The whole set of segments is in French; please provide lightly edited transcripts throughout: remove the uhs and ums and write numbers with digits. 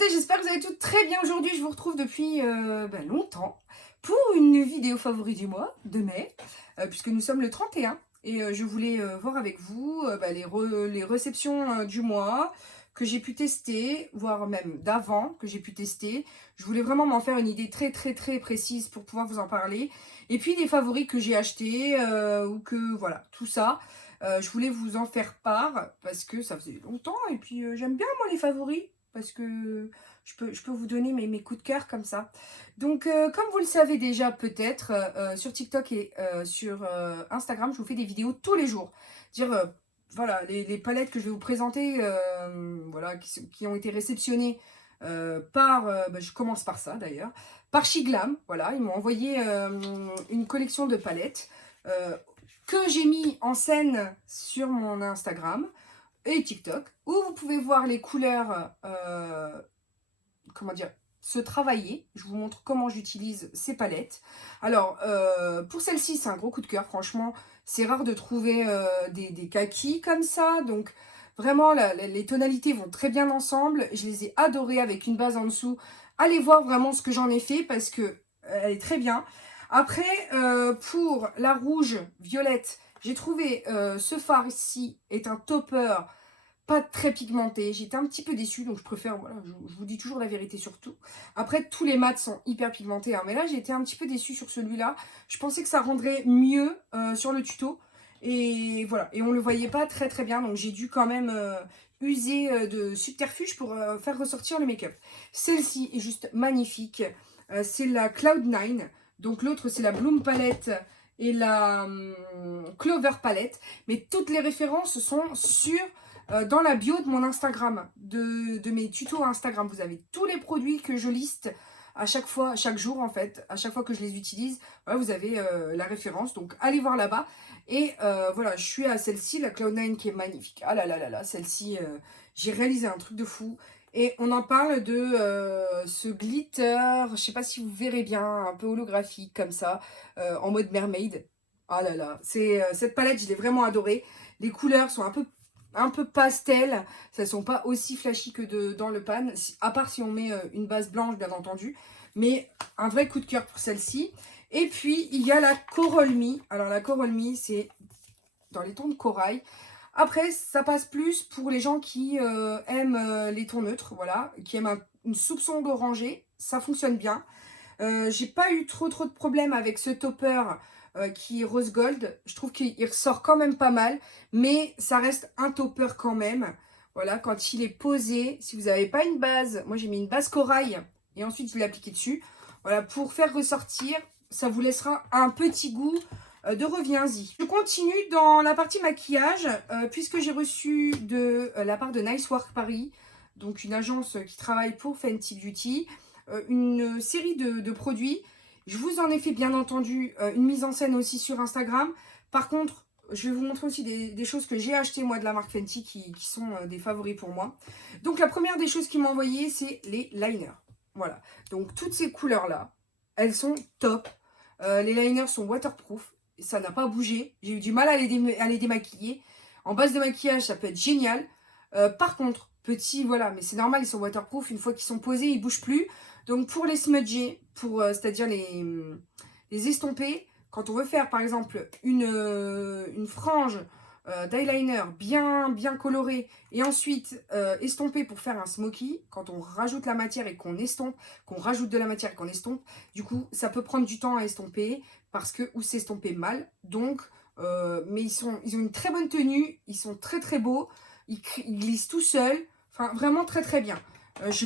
Écoutez, j'espère que vous allez toutes très bien aujourd'hui. Je vous retrouve depuis longtemps pour une vidéo favori du mois de mai, puisque nous sommes le 31. Et je voulais voir avec vous les réceptions du mois que j'ai pu tester, voire même d'avant que j'ai pu tester. Je voulais vraiment m'en faire une idée très très très précise pour pouvoir vous en parler. Et puis des favoris que j'ai achetés ou que voilà, tout ça. Je voulais vous en faire part parce que ça faisait longtemps et puis j'aime bien moi les favoris parce que je peux vous donner mes coups de cœur comme ça. Donc comme vous le savez déjà peut-être, sur TikTok et sur Instagram, je vous fais des vidéos tous les jours. Dire voilà, les palettes que je vais vous présenter, voilà, qui ont été réceptionnées par, je commence par ça d'ailleurs, par Shiglam. Voilà, ils m'ont envoyé une collection de palettes que j'ai mis en scène sur mon Instagram et TikTok, où vous pouvez voir les couleurs, comment dire, se travailler. Je vous montre comment j'utilise ces palettes. Alors, pour celle-ci, c'est un gros coup de cœur, franchement. C'est rare de trouver des kakis comme ça, donc vraiment, les tonalités vont très bien ensemble. Je les ai adorées avec une base en dessous. Allez voir vraiment ce que j'en ai fait, parce que elle est très bien. Après, pour la rouge violette, j'ai trouvé ce fard ici est un topper pas très pigmenté. J'étais un petit peu déçue, donc je préfère, voilà, je vous dis toujours la vérité sur tout. Après, tous les mats sont hyper pigmentés, hein, mais là, j'ai été un petit peu déçue sur celui-là. Je pensais que ça rendrait mieux sur le tuto. Et voilà, et on le voyait pas très très bien, donc j'ai dû quand même user de subterfuge pour faire ressortir le make-up. Celle-ci est juste magnifique. C'est la Cloud9, donc l'autre c'est la Bloom Palette et la Clover Palette. Mais toutes les références sont sur dans la bio de mon Instagram, de mes tutos Instagram. Vous avez tous les produits que je liste à chaque fois, chaque jour en fait, à chaque fois que je les utilise. Voilà, vous avez la référence, donc allez voir là-bas. Et voilà, je suis à celle-ci, la Cloud9 qui est magnifique. Ah là là là là, celle-ci, j'ai réalisé un truc de fou. Et on en parle de ce glitter, je sais pas si vous verrez bien, un peu holographique comme ça, en mode mermaid. Ah là là, cette palette, je l'ai vraiment adorée. Les couleurs sont un peu pastel, ça ne sont pas aussi flashy que dans le pan, à part si on met une base blanche bien entendu, mais un vrai coup de cœur pour celle-ci. Et puis il y a la Coral Me. Alors la Coral Me, c'est dans les tons de corail. Après ça passe plus pour les gens qui aiment les tons neutres, voilà, qui aiment une soupçon d'orangé, ça fonctionne bien. J'ai pas eu trop de problèmes avec ce topper qui est rose gold. Je trouve qu'il ressort quand même pas mal, mais ça reste un topper quand même. Voilà, quand il est posé, si vous n'avez pas une base, moi j'ai mis une base corail et ensuite je l'ai appliqué dessus. Voilà, pour faire ressortir, ça vous laissera un petit goût de reviens-y. Je continue dans la partie maquillage, puisque j'ai reçu de la part de Nice Work Paris, donc une agence qui travaille pour Fenty Beauty, une série de produits. Je vous en ai fait bien entendu une mise en scène aussi sur Instagram. Par contre, je vais vous montrer aussi des choses que j'ai achetées moi de la marque Fenty qui sont des favoris pour moi. Donc la première des choses qu'ils m'ont envoyé, c'est les liners. Voilà, donc toutes ces couleurs-là, elles sont top. Les liners sont waterproof, ça n'a pas bougé. J'ai eu du mal à les démaquiller. En base de maquillage, ça peut être génial. Par contre, petit, voilà, mais c'est normal, ils sont waterproof. Une fois qu'ils sont posés, ils ne bougent plus. Donc pour les smudger, c'est-à-dire les estomper, quand on veut faire par exemple une frange d'eyeliner bien colorée et ensuite estomper pour faire un smoky, quand on rajoute la matière et qu'on estompe, qu'on rajoute de la matière et qu'on estompe, du coup ça peut prendre du temps à estomper parce que ou s'estomper mal. Donc, mais ils ont une très bonne tenue, ils sont très beaux, ils glissent tout seuls, enfin vraiment très bien. Je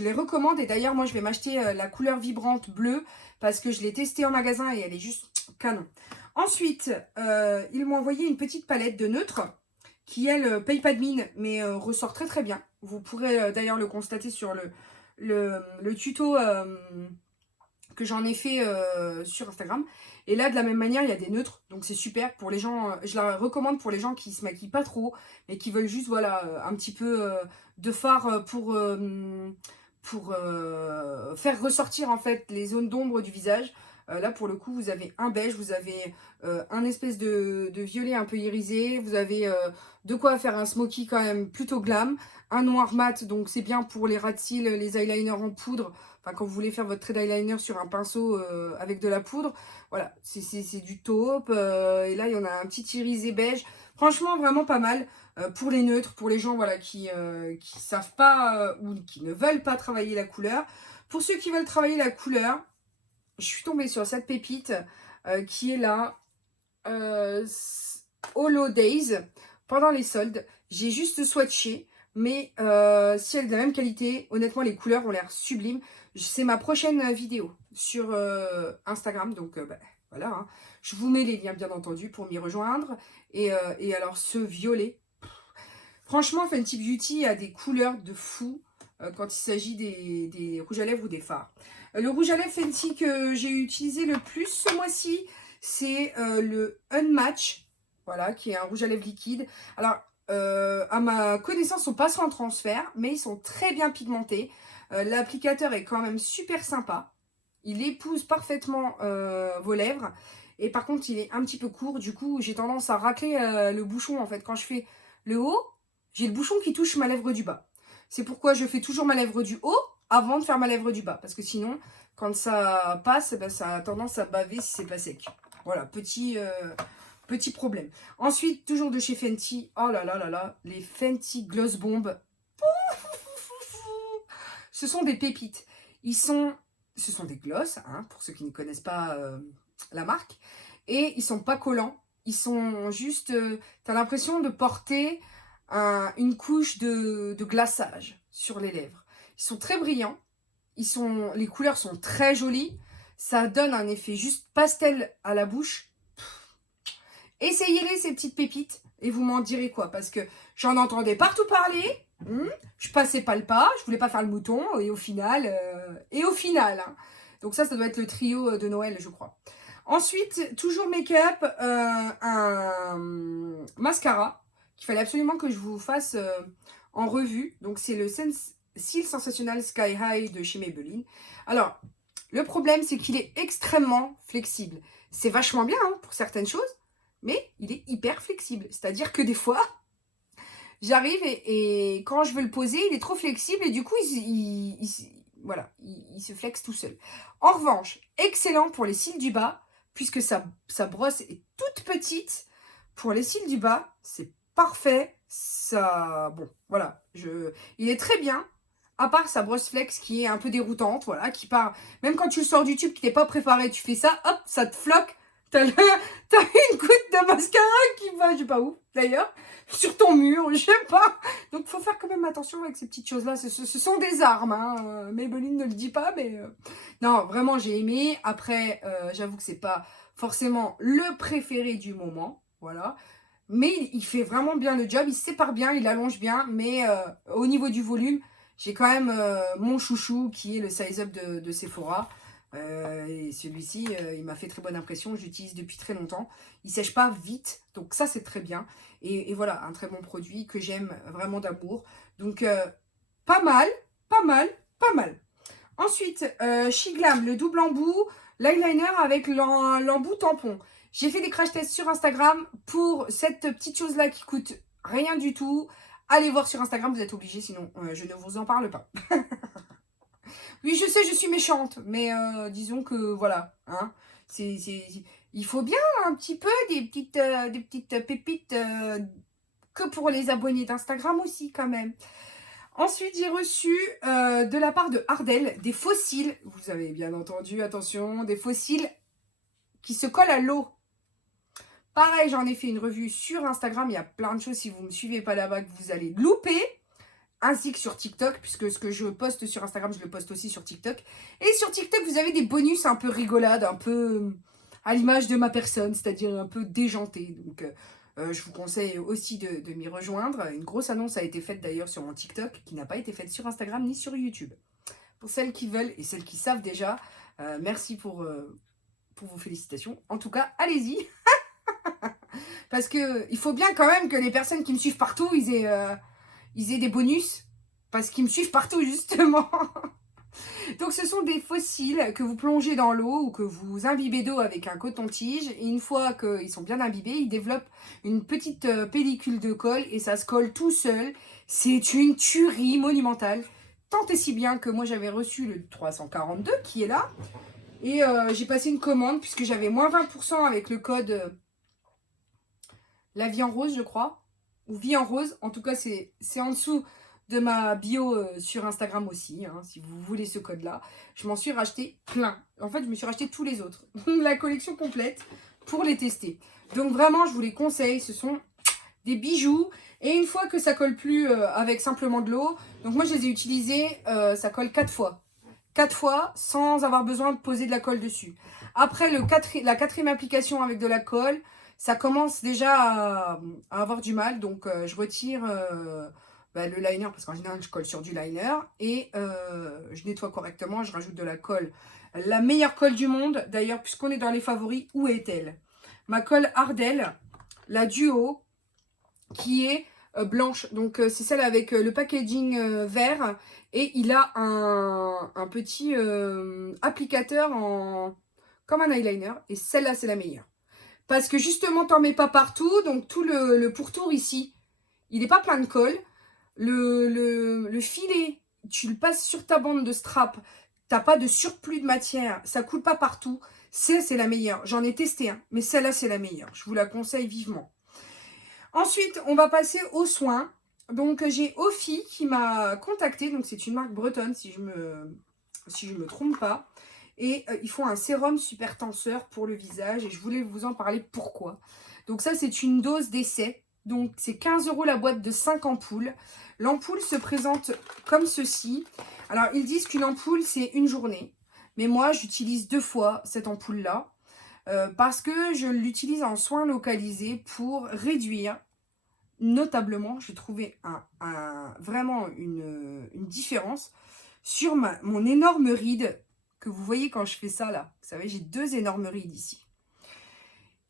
les recommande et d'ailleurs moi je vais m'acheter la couleur vibrante bleue parce que je l'ai testée en magasin et elle est juste canon. Ensuite, ils m'ont envoyé une petite palette de neutres qui elle paye pas de mine mais ressort très bien. Vous pourrez d'ailleurs le constater sur le tuto que j'en ai fait sur Instagram. Et là, de la même manière, il y a des neutres. Donc, c'est super pour les gens. Je la recommande pour les gens qui se maquillent pas trop, mais qui veulent juste, voilà, un petit peu de fard pour faire ressortir, en fait, les zones d'ombre du visage. Là, pour le coup, vous avez un beige, vous avez un espèce de violet un peu irisé. Vous avez de quoi faire un smoky quand même plutôt glam. Un noir mat, donc c'est bien pour les ras de cils, les eyeliners en poudre. Enfin, quand vous voulez faire votre trait d'eyeliner sur un pinceau avec de la poudre. Voilà, c'est du taupe. Et là, il y en a un petit irisé beige. Franchement, vraiment pas mal. Pour les neutres, pour les gens voilà, qui savent pas ou qui ne veulent pas travailler la couleur. Pour ceux qui veulent travailler la couleur, je suis tombée sur cette pépite qui est là. Holo Days. Pendant les soldes, j'ai juste swatché. Mais si elle est de la même qualité, honnêtement, les couleurs ont l'air sublimes. C'est ma prochaine vidéo sur Instagram. Donc, voilà. Hein. Je vous mets les liens, bien entendu, pour m'y rejoindre. Et alors, ce violet. Franchement, Fenty Beauty a des couleurs de fou quand il s'agit des rouges à lèvres ou des fards. Le rouge à lèvres Fenty que j'ai utilisé le plus ce mois-ci, c'est le Unmatch. Voilà, qui est un rouge à lèvres liquide. Alors, à ma connaissance, ils ne sont pas sans transfert, mais ils sont très bien pigmentés. L'applicateur est quand même super sympa. Il épouse parfaitement vos lèvres. Et par contre, il est un petit peu court. Du coup, j'ai tendance à racler le bouchon. En fait, quand je fais le haut, j'ai le bouchon qui touche ma lèvre du bas. C'est pourquoi je fais toujours ma lèvre du haut avant de faire ma lèvre du bas. Parce que sinon, quand ça passe, ben, ça a tendance à baver si c'est pas sec. Voilà, petit problème. Ensuite, toujours de chez Fenty. Oh là là là là, les Fenty Gloss Bomb. Ce sont des pépites. Ce sont des gloss, hein, pour ceux qui ne connaissent pas la marque. Et ils sont pas collants. Ils sont juste... tu as l'impression de porter une couche de glaçage sur les lèvres. Ils sont très brillants. Les couleurs sont très jolies. Ça donne un effet juste pastel à la bouche. Essayez-les, ces petites pépites, et vous m'en direz quoi. Parce que j'en entendais partout parler. Je passais pas le pas, je voulais pas faire le mouton. Et au final, hein. Donc ça doit être le trio de Noël, je crois. Ensuite, toujours make-up, un mascara qu'il fallait absolument que je vous fasse en revue. Donc c'est le Seal Sensational Sky High de chez Maybelline. Alors, le problème, c'est qu'il est extrêmement flexible. C'est vachement bien hein, pour certaines choses, mais il est hyper flexible. C'est-à-dire que des fois, j'arrive et quand je veux le poser, il est trop flexible et du coup, voilà, il se flexe tout seul. En revanche, excellent pour les cils du bas, puisque sa brosse est toute petite. Pour les cils du bas, c'est parfait. Ça, bon, voilà, il est très bien. À part sa brosse flex qui est un peu déroutante, voilà, qui part. Même quand tu le sors du tube, qui t'es pas préparé, tu fais ça, hop, ça te floque. T'as une goutte de mascara qui va, je sais pas où, d'ailleurs, sur ton mur, je sais pas. Donc, faut faire quand même attention avec ces petites choses-là. Ce sont des armes, hein. Maybelline ne le dit pas, mais... Non, vraiment, j'ai aimé. Après, j'avoue que c'est pas forcément le préféré du moment, voilà. Mais il fait vraiment bien le job, il se sépare bien, il allonge bien, mais au niveau du volume, j'ai quand même mon chouchou qui est le Size Up de Sephora. Et celui-ci, il m'a fait très bonne impression. Je l'utilise depuis très longtemps. Il sèche pas vite, donc ça c'est très bien. Et voilà, un très bon produit que j'aime vraiment d'amour. Donc pas mal, pas mal, pas mal. Ensuite, She Glam, le double embout, l'eyeliner avec l'embout tampon. J'ai fait des crash tests sur Instagram pour cette petite chose-là qui coûte rien du tout. Allez voir sur Instagram, vous êtes obligés, sinon je ne vous en parle pas. Oui, je sais, je suis méchante, mais disons que voilà, hein, il faut bien un petit peu des petites pépites que pour les abonnés d'Instagram aussi quand même. Ensuite, j'ai reçu de la part de Ardell des fossiles, vous avez bien entendu, attention, des fossiles qui se collent à l'eau. Pareil, j'en ai fait une revue sur Instagram, il y a plein de choses, si vous ne me suivez pas là-bas, que vous allez louper. Ainsi que sur TikTok, puisque ce que je poste sur Instagram, je le poste aussi sur TikTok. Et sur TikTok, vous avez des bonus un peu rigolades, un peu à l'image de ma personne, c'est-à-dire un peu déjanté. Donc, je vous conseille aussi de m'y rejoindre. Une grosse annonce a été faite d'ailleurs sur mon TikTok, qui n'a pas été faite sur Instagram ni sur YouTube. Pour celles qui veulent et celles qui savent déjà, merci pour vos félicitations. En tout cas, allez-y. Parce que il faut bien quand même que les personnes qui me suivent partout, ils aient des bonus, parce qu'ils me suivent partout, justement. Donc ce sont des fossiles que vous plongez dans l'eau ou que vous imbibez d'eau avec un coton-tige. Et une fois qu'ils sont bien imbibés, ils développent une petite pellicule de colle et ça se colle tout seul. C'est une tuerie monumentale. Tant et si bien que moi j'avais reçu le 342 qui est là. Et j'ai passé une commande puisque j'avais moins 20% avec le code La Vie en Rose, je crois. Ou Vie en Rose. En tout cas, c'est en dessous de ma bio sur Instagram aussi, hein, si vous voulez ce code-là. Je m'en suis racheté plein. En fait, je me suis racheté tous les autres. La collection complète pour les tester. Donc vraiment, je vous les conseille. Ce sont des bijoux. Et une fois que ça colle plus avec simplement de l'eau, donc moi, je les ai utilisés, ça colle 4 fois. 4 fois sans avoir besoin de poser de la colle dessus. Après la quatrième application avec de la colle, ça commence déjà à avoir du mal. Donc je retire le liner parce qu'en général je colle sur du liner. Et je nettoie correctement, je rajoute de la colle. La meilleure colle du monde d'ailleurs puisqu'on est dans les favoris, où est-elle? Ma colle Ardell, la Duo, qui est blanche. Donc c'est celle avec le packaging vert. Et il a un petit applicateur comme un eyeliner. Et celle-là, c'est la meilleure. Parce que justement, t'en mets pas partout. Donc tout le pourtour ici, il n'est pas plein de colle. Le filet, tu le passes sur ta bande de strap. T'as pas de surplus de matière. Ça coule pas partout. C'est la meilleure. J'en ai testé un. Mais celle-là, c'est la meilleure. Je vous la conseille vivement. Ensuite, on va passer aux soins. Donc, j'ai Ophi qui m'a contacté. Donc, c'est une marque bretonne, si je me trompe pas. Et ils font un sérum super tenseur pour le visage. Et je voulais vous en parler pourquoi. Donc, ça, c'est une dose d'essai. Donc, c'est 15 € la boîte de 5 ampoules. L'ampoule se présente comme ceci. Alors, ils disent qu'une ampoule, c'est une journée. Mais moi, j'utilise 2 fois cette ampoule-là. Parce que je l'utilise en soins localisés pour réduire, notablement, j'ai trouvé vraiment une différence sur mon énorme ride que vous voyez quand je fais ça là. Vous savez, j'ai 2 énormes rides ici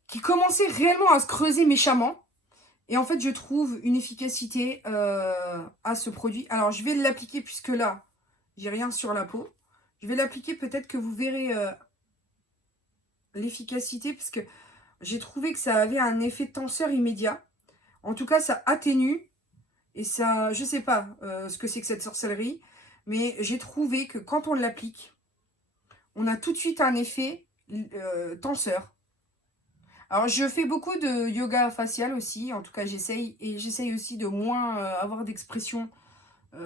qui commençaient réellement à se creuser méchamment. Et en fait, je trouve une efficacité à ce produit. Alors, je vais l'appliquer puisque là, j'ai rien sur la peau. Je vais l'appliquer, peut-être que vous verrez l'efficacité, parce que j'ai trouvé que ça avait un effet tenseur immédiat. En tout cas, ça atténue. Et ça, je sais pas ce que c'est que cette sorcellerie, mais j'ai trouvé que quand on l'applique, on a tout de suite un effet tenseur. Alors, je fais beaucoup de yoga facial aussi. En tout cas, j'essaye. Et j'essaye aussi de moins avoir d'expression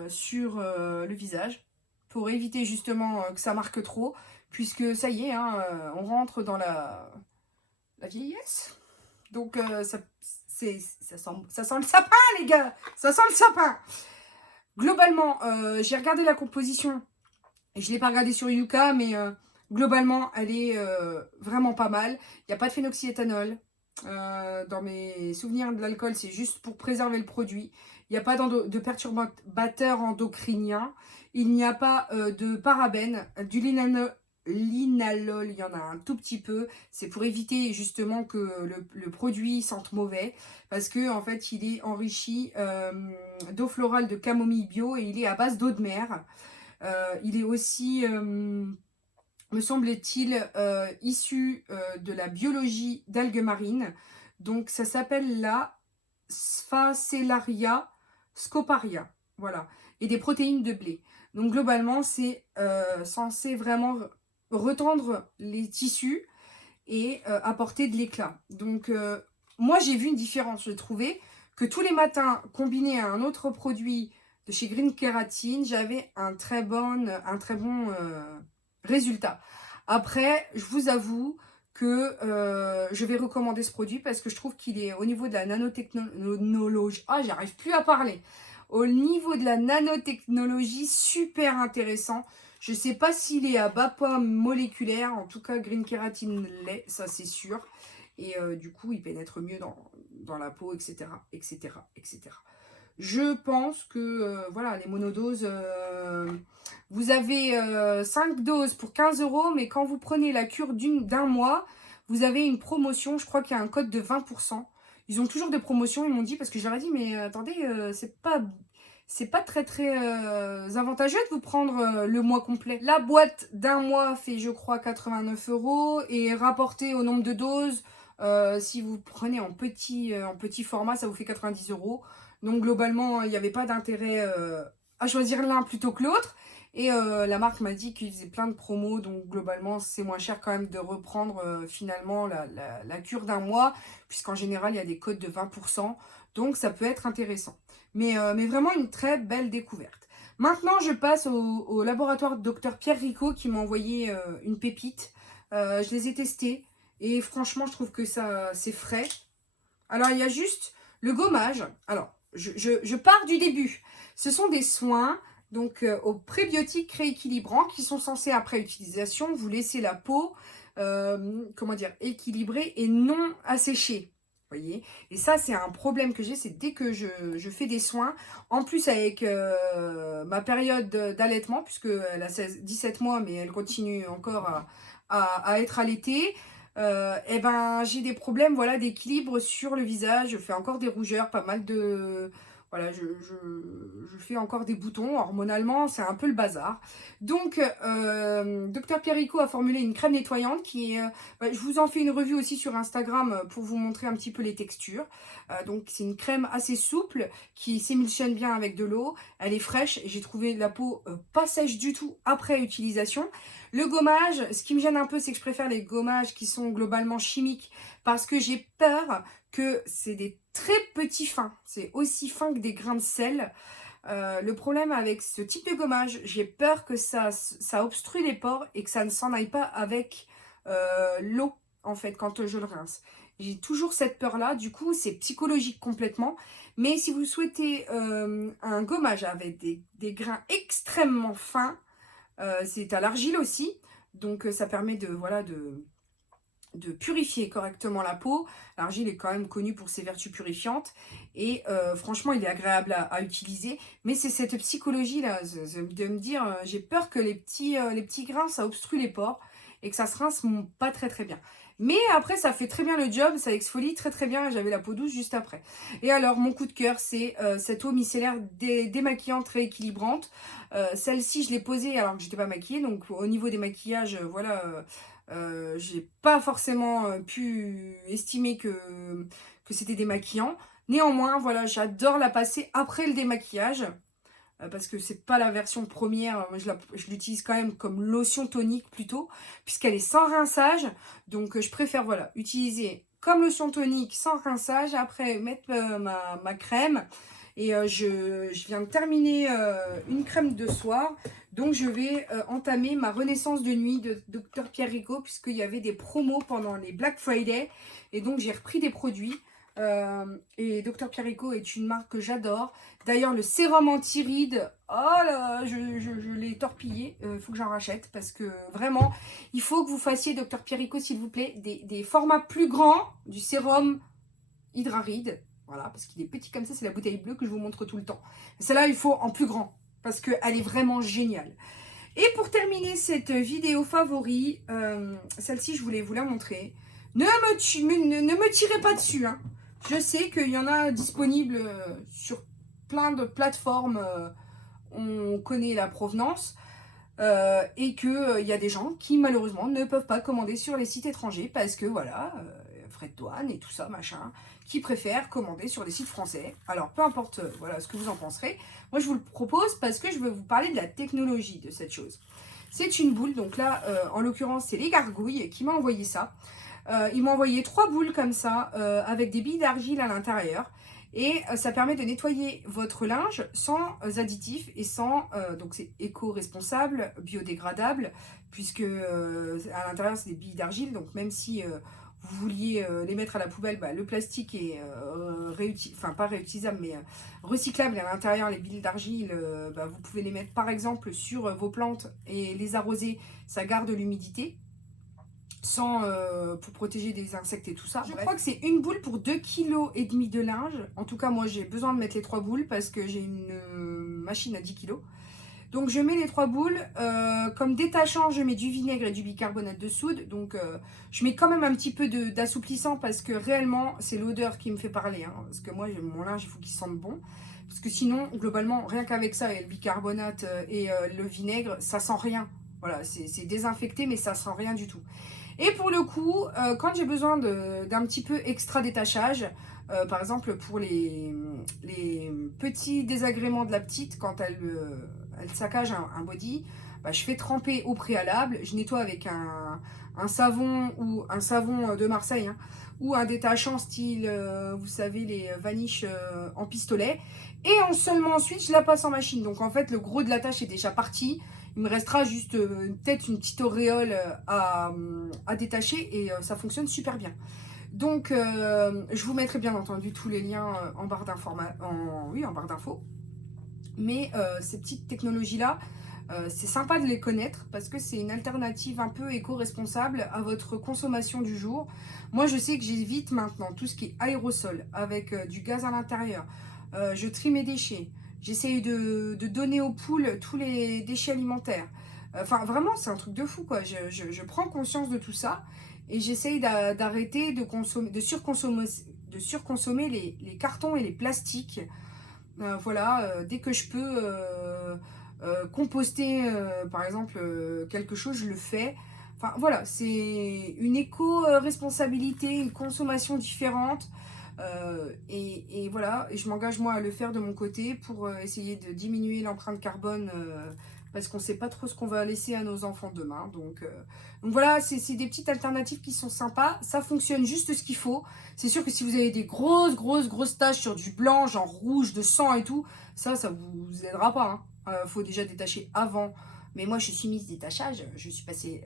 sur le visage, pour éviter justement que ça marque trop. Puisque ça y est, hein, on rentre dans la vieillesse. Donc ça sent le sapin, les gars. Ça sent le sapin. Globalement, j'ai regardé la composition. Et je ne l'ai pas regardée sur Yuka, mais globalement, elle est vraiment pas mal. Il n'y a pas de phénoxyéthanol. Dans mes souvenirs de l'alcool, c'est juste pour préserver le produit. Il n'y a pas de perturbateur endocrinien. Il n'y a pas de parabènes, du linalol, il y en a un tout petit peu. C'est pour éviter justement que le produit sente mauvais. Parce que en fait, il est enrichi d'eau florale de camomille bio et il est à base d'eau de mer. Il est aussi, me semble-t-il, issu de la biologie d'algues marines. Donc ça s'appelle la Sphacellaria scoparia. Voilà. Et des protéines de blé. Donc globalement, c'est censé vraiment retendre les tissus et apporter de l'éclat. Donc moi, j'ai vu une différence. J'ai trouvé que tous les matins, combiné à un autre produit de chez Green Kératine, j'avais un très bon résultat. Après, je vous avoue que je vais recommander ce produit parce que je trouve qu'il est au niveau de la nanotechnologie. Ah, j'arrive plus à parler. Au niveau de la nanotechnologie, super intéressant. Je ne sais pas s'il est à bas poids moléculaire. En tout cas, Green Kératine l'est, ça c'est sûr. Et du coup, il pénètre mieux dans la peau, etc., etc., etc. Je pense que, voilà, les monodoses, vous avez 5 doses pour 15 €, mais quand vous prenez la cure d'un mois, vous avez une promotion, je crois qu'il y a un code de 20%. Ils ont toujours des promotions, ils m'ont dit, parce que je leur ai dit, mais attendez, c'est pas... c'est pas très avantageux de vous prendre le mois complet. La boîte d'un mois fait, je crois, 89 € et rapporté au nombre de doses, si vous prenez en petit format, ça vous fait 90 €. Donc globalement, il n'y avait pas d'intérêt à choisir l'un plutôt que l'autre. Et la marque m'a dit qu'ils faisaient plein de promos, donc globalement c'est moins cher quand même de reprendre finalement la cure d'un mois, puisqu'en général il y a des codes de 20%, donc ça peut être intéressant. Mais vraiment une très belle découverte. Maintenant je passe au laboratoire de Dr Pierre Ricot qui m'a envoyé une pépite. Je les ai testés et franchement je trouve que ça c'est frais. Alors il y a juste le gommage. Alors je pars du début. Ce sont des soins donc aux prébiotiques rééquilibrants qui sont censés après utilisation vous laisser la peau comment dire, équilibrée et non asséchée. Voyez, et ça c'est un problème que j'ai, c'est dès que je fais des soins, en plus avec ma période d'allaitement, puisque elle a 17 mois mais elle continue encore à être allaitée, et ben j'ai des problèmes voilà d'équilibre sur le visage, je fais encore des rougeurs, pas mal de voilà, je fais encore des boutons. Hormonalement, c'est un peu le bazar. Donc, Dr Pierre Ricot a formulé une crème nettoyante qui est... je vous en fais une revue aussi sur Instagram pour vous montrer un petit peu les textures. Donc, c'est une crème assez souple qui s'émulsionne bien avec de l'eau. Elle est fraîche et j'ai trouvé la peau pas sèche du tout après utilisation. Le gommage, ce qui me gêne un peu, c'est que je préfère les gommages qui sont globalement chimiques parce que j'ai peur que c'est des très petits fins. C'est aussi fin que des grains de sel. Le problème avec ce type de gommage, j'ai peur que ça obstrue les pores et que ça ne s'en aille pas avec l'eau, en fait, quand je le rince. J'ai toujours cette peur-là, du coup, c'est psychologique complètement. Mais si vous souhaitez un gommage avec des grains extrêmement fins, c'est à l'argile aussi. Donc, ça permet de, voilà, de purifier correctement la peau. L'argile est quand même connue pour ses vertus purifiantes et franchement il est agréable à utiliser, mais c'est cette psychologie là de me dire j'ai peur que les petits grains ça obstrue les pores et que ça se rince pas très bien. Mais après ça fait très bien le job, ça exfolie très bien, j'avais la peau douce juste après. Et alors mon coup de cœur c'est cette eau micellaire démaquillante rééquilibrante. Celle-ci je l'ai posée alors que j'étais pas maquillée, donc au niveau des maquillages voilà, j'ai pas forcément pu estimer que c'était démaquillant. Néanmoins, voilà, j'adore la passer après le démaquillage. Parce que c'est pas la version première, moi je l'utilise quand même comme lotion tonique plutôt, puisqu'elle est sans rinçage. Donc je préfère voilà, utiliser comme lotion tonique sans rinçage, après mettre ma crème. Et je viens de terminer une crème de soir. Donc je vais entamer ma renaissance de nuit de Dr Pierre Ricot, puisqu'il y avait des promos pendant les Black Friday. Et donc j'ai repris des produits. Et Dr Pierre Ricot est une marque que j'adore. D'ailleurs le sérum anti-rides, oh là, je l'ai torpillé. Faut que j'en rachète parce que vraiment, il faut que vous fassiez Dr Pierre Ricot s'il vous plaît des formats plus grands du sérum Hydraride. Voilà, parce qu'il est petit comme ça, c'est la bouteille bleue que je vous montre tout le temps. Celle-là, il faut en plus grand, parce qu'elle est vraiment géniale. Et pour terminer cette vidéo favori, celle-ci, je voulais vous la montrer. Ne me tirez pas dessus, hein. Je sais qu'il y en a disponibles sur plein de plateformes, on connaît la provenance. Et qu'il y a des gens qui malheureusement ne peuvent pas commander sur les sites étrangers parce que voilà, frais de douane et tout ça machin, qui préfèrent commander sur des sites français. Alors peu importe voilà ce que vous en penserez, moi je vous le propose parce que je veux vous parler de la technologie de cette chose. C'est une boule, donc là en l'occurrence c'est les gargouilles qui m'ont envoyé ça. Ils m'ont envoyé 3 boules comme ça avec des billes d'argile à l'intérieur. Et ça permet de nettoyer votre linge sans additifs et sans... donc c'est éco-responsable, biodégradable, puisque à l'intérieur c'est des billes d'argile. Donc même si vous vouliez les mettre à la poubelle, bah, le plastique est pas réutilisable, mais recyclable. Et à l'intérieur, les billes d'argile, bah, vous pouvez les mettre par exemple sur vos plantes et les arroser. Ça garde l'humidité. Pour protéger des insectes et tout ça. Je crois que c'est une boule pour 2,5 kg de linge. En tout cas, moi, j'ai besoin de mettre les 3 boules parce que j'ai une machine à 10 kg. Donc, je mets les 3 boules. Comme détachant, je mets du vinaigre et du bicarbonate de soude. Donc, je mets quand même un petit peu d'assouplissant parce que réellement, c'est l'odeur qui me fait parler. Hein, parce que moi, mon linge, il faut qu'il sente bon. Parce que sinon, globalement, rien qu'avec ça, et le bicarbonate et le vinaigre, ça sent rien. Voilà, c'est désinfecté, mais ça sent rien du tout. Et pour le coup, quand j'ai besoin d'un petit peu extra détachage, par exemple pour les petits désagréments de la petite, quand elle saccage un body, bah, je fais tremper au préalable, je nettoie avec un savon ou un savon de Marseille, hein, ou un détachant style, vous savez, les vaniches en pistolet. Et seulement ensuite, je la passe en machine. Donc en fait, le gros de la tâche est déjà parti. Il me restera juste peut-être une petite auréole à détacher et ça fonctionne super bien. Donc, je vous mettrai bien entendu tous les liens en barre oui, en barre d'infos. Mais ces petites technologies-là, c'est sympa de les connaître parce que c'est une alternative un peu éco-responsable à votre consommation du jour. Moi, je sais que j'évite maintenant tout ce qui est aérosol avec du gaz à l'intérieur. Je trie mes déchets. J'essaye de donner aux poules tous les déchets alimentaires. Enfin, vraiment, c'est un truc de fou, quoi. Je prends conscience de tout ça et j'essaye d'arrêter de surconsommer les cartons et les plastiques. Voilà, dès que je peux composter, par exemple, quelque chose, je le fais. Enfin, voilà, c'est une éco-responsabilité, une consommation différente. Et voilà, et je m'engage moi à le faire de mon côté pour essayer de diminuer l'empreinte carbone parce qu'on ne sait pas trop ce qu'on va laisser à nos enfants demain. Donc voilà, c'est des petites alternatives qui sont sympas. Ça fonctionne juste ce qu'il faut. C'est sûr que si vous avez des grosses taches sur du blanc, genre rouge, de sang et tout, ça vous aidera pas. Hein. Faut déjà détacher avant. Mais moi, je suis mise détachage. Je suis passée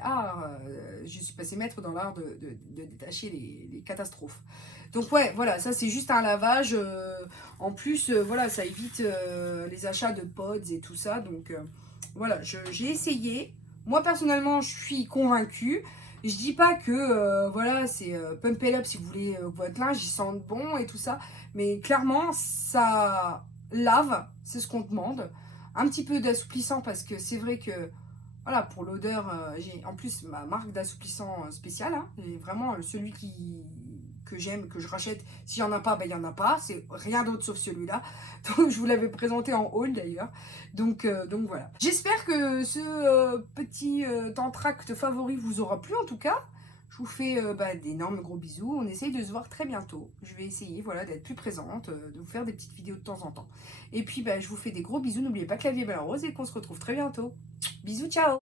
maître dans l'art de détacher les catastrophes. Donc ouais, voilà, ça c'est juste un lavage. En plus, voilà, ça évite les achats de pods et tout ça. Donc voilà, j'ai essayé. Moi personnellement, je suis convaincue. Je dis pas que voilà, c'est pump it up si vous voulez que votre linge il sente bon et tout ça. Mais clairement, ça lave, c'est ce qu'on demande. Un petit peu d'assouplissant parce que c'est vrai que voilà, pour l'odeur, j'ai en plus ma marque d'assouplissant spécial. Hein, et vraiment celui que j'aime, que je rachète. S'il n'y en a pas, ben, il n'y en a pas. C'est rien d'autre sauf celui-là. Donc je vous l'avais présenté en haul d'ailleurs. Donc voilà. J'espère que ce petit entracte favori vous aura plu en tout cas. Je vous fais d'énormes gros bisous. On essaye de se voir très bientôt. Je vais essayer voilà, d'être plus présente, de vous faire des petites vidéos de temps en temps. Et puis je vous fais des gros bisous. N'oubliez pas que la vie est belle en rose et qu'on se retrouve très bientôt. Bisous, ciao!